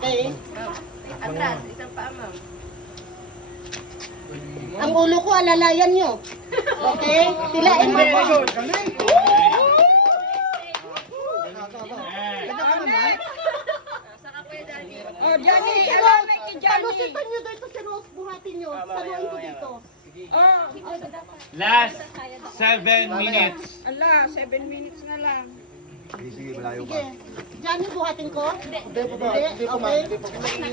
Okay. Atras, isang paa, ma'am. Ang ulo ko, alalayan nyo. Okay? Tilain mo ko. Saka po yung dati. Oh, Johnny, Si alam Rose, na kay Johnny. palusitan nyo dito si Rose. Buhatin nyo. Saluhin ko dito. Oh, Last 7 minutes. ala, 7 minutes na lang. Sige. Johnny, buhatin ko? Hindi. Okay.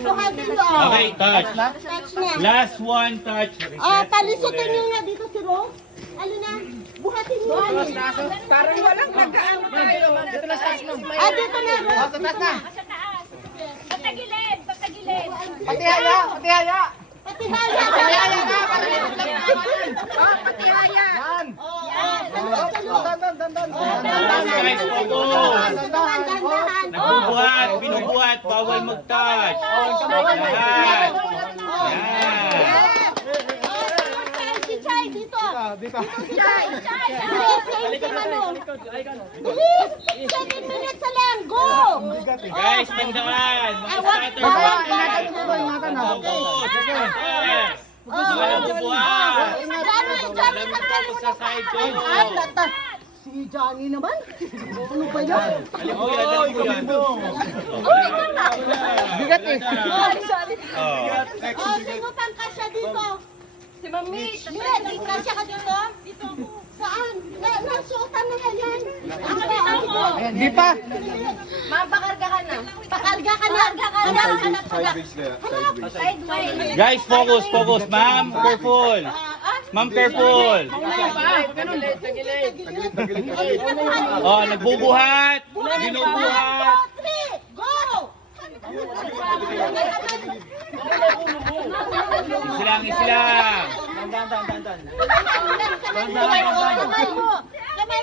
Buhatin nyo. Okay, touch. Touch na. Last one touch. Palisutin nyo nga dito si Rose. Ano na? Buhatin nyo. Parang walang nagaan tayo. Dito na, Rose. Dito na. Patagilid! Patagilid! Pati haya. Pati haya. Oh, pati haya. Guys, nagbubuhat, binubuhat, bawal mag-touch. Lahat. Yan. Si Chay, dito. Dito si Chay. Bilis, si Manong. Bilis, 7 minutes na lang. Go! Guys, tandaan. Mag-starter. Focus. Yes. Mga nagbubuhat. Alam mo po, magsaside kayo. Si Johnny naman. Ano ba yan? Alam mo yan, alam mo yan. Bigat eh. Oh. Sino pang kasya dito? Si Ma'am Mitch. Mitch, kasya ka dito? Dito ako. Saan? Nasuotan na yan. Hindi pa. Ma'am, pakarga ka na. Pakarga ka na. Guys, focus, focus. Ma'am, careful. Ma'am, careful. Oh, nagbubuhat. Binubuhat. Go! Isilang, isilang. Kamay mo. Kamay mo.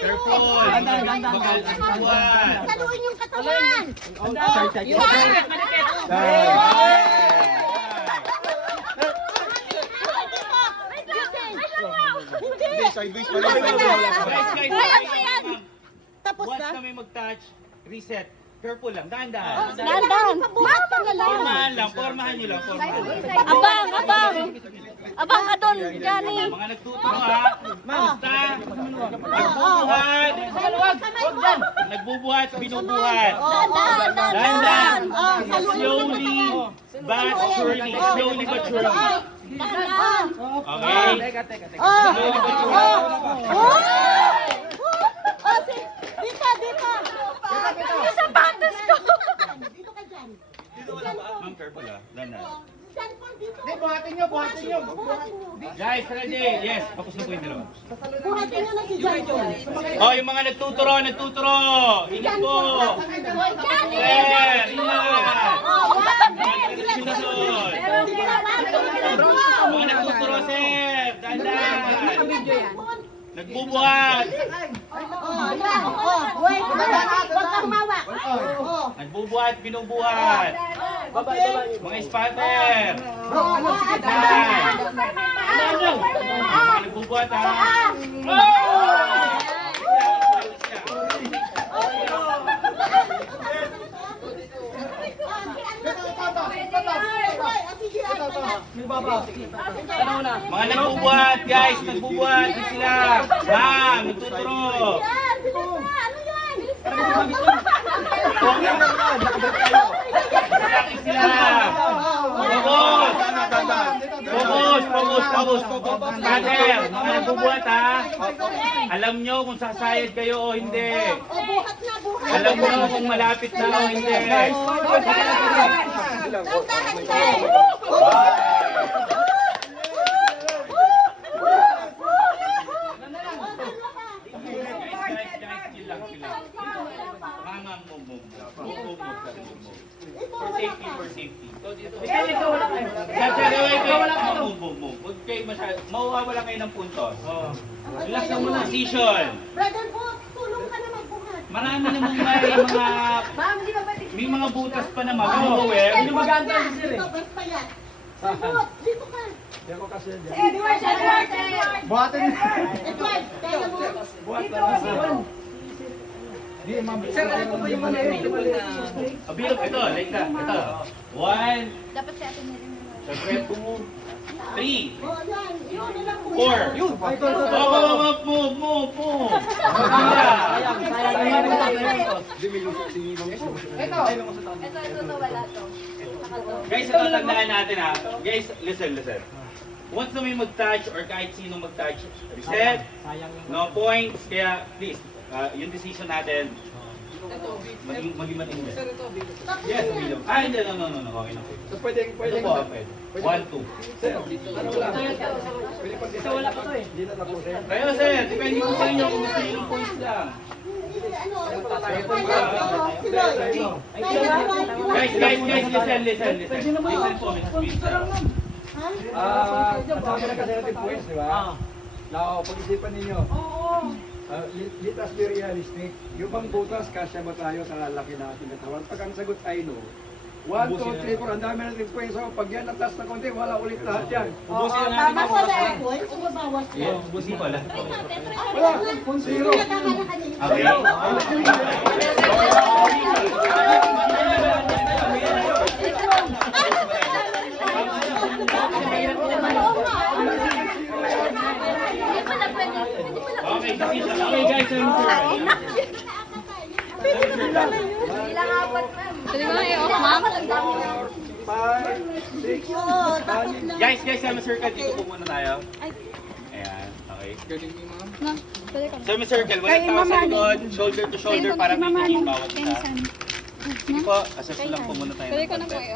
Careful. Nagbubuhat. Saluhin yung katawan. Hindi. Guys, guys, guys. Tapos Once na? na may mag-touch, reset. Careful lang, dahan-dahan. Dahan-dahan. Pabuhat ka na lang. Formahan lang, formahan nyo lang, formahan. Abang! Abang! Abang ka doon, Johnny! Mga nagtuturo ha. Basta, nagbubuhat. Nagbubuhat, binubuhat. Dahan-dahan. Slowly, but surely. Slowly but surely. Okay? Slowly but surely. Dito. Yung sapatos ko! Dito ka dyan. Ma'am, careful ha. Dahan-dahan. Dyan po, dito. Buhatin nyo. Buhatin nyo. Guys, ready? Yes, tapos na po yung dalawa. Buhatin nyo na si John. Oh, yung mga nagtuturo. Ingat po. Sir, ingat. Sunod. Mga nagtuturo, sir. Dahan-dahan. Nagbubuhat. Wait, huwag kang humawak. Nagbubuhat, binubuhat. Mga spatter. Mga nagbubuhat, ha? Mga nagbubuhat, guys. Nagbubuhat. Di sila. Ma'am, nagtuturo. Yan, bilis na. Ano yan? Di sila. Focus. Spatter. Mga nagbubuhat, ha? Alam nyo kung sasayad kayo o hindi. Buhat na, buhat. Alam nyo kung malapit na o hindi. Dandahan tayo. For safety. Mawawala kayo ng puntos. Relax lang muna. Position. Brother po, tulong ka na magbuhat. Marami namang may mga butas pa naman. May maganda. Dito, basta yan. Sagot, dito ka. Buhatin nyo. Edward, kaya mo. Sir, ano po ba yung mali? Bilog, ito, like that. Ito. 1, Dapat sa atin meron. syempre 2, 3, Oh, yan. Yun, ilang po 4. Yun. Move. Ito, wala to. Saka to. Guys, ito tandaan natin ha. Guys, listen. Once na may mag-touch or kahit sino mag-touch, reset, no points, kaya please, yung decision natin, maging matindig. Yes, bilog. Hindi, no. Okay na. Pwede. Ito po, pwede. 1, 2. Ito wala pa to eh. Hindi na tapos eh. Kayo sir, depende po sa inyo kung gusto nyo ng points lang. Ano? Guys, listen. Listen po, Miss Pizza. Sabi na kasi natin points, di ba? Now, pag-isipan ninyo. Let us be realistic. Yung bang butas, kasya ba tayo sa lalaki natin katawan? Pag ang sagot ay no, 1, 2, 3, 4, ang dami natin points. So, pag yan natas na konti, wala ulit lahat yan. Ubusin na natin. Tama sa points, umabawas na. Yeah, ubusin pala. Wala, zero. Okay. Okay, decision. Okay guys, Ilang apat, ma'am. Ang dami na. 5, 6, Guys, sama circle dito po muna tayo. Ayan, okay. Sama circle, walang tao sa likod, shoulder to shoulder para may bawat isa. Sige po, assess lang po muna tayo. Tuloy ko na po eh.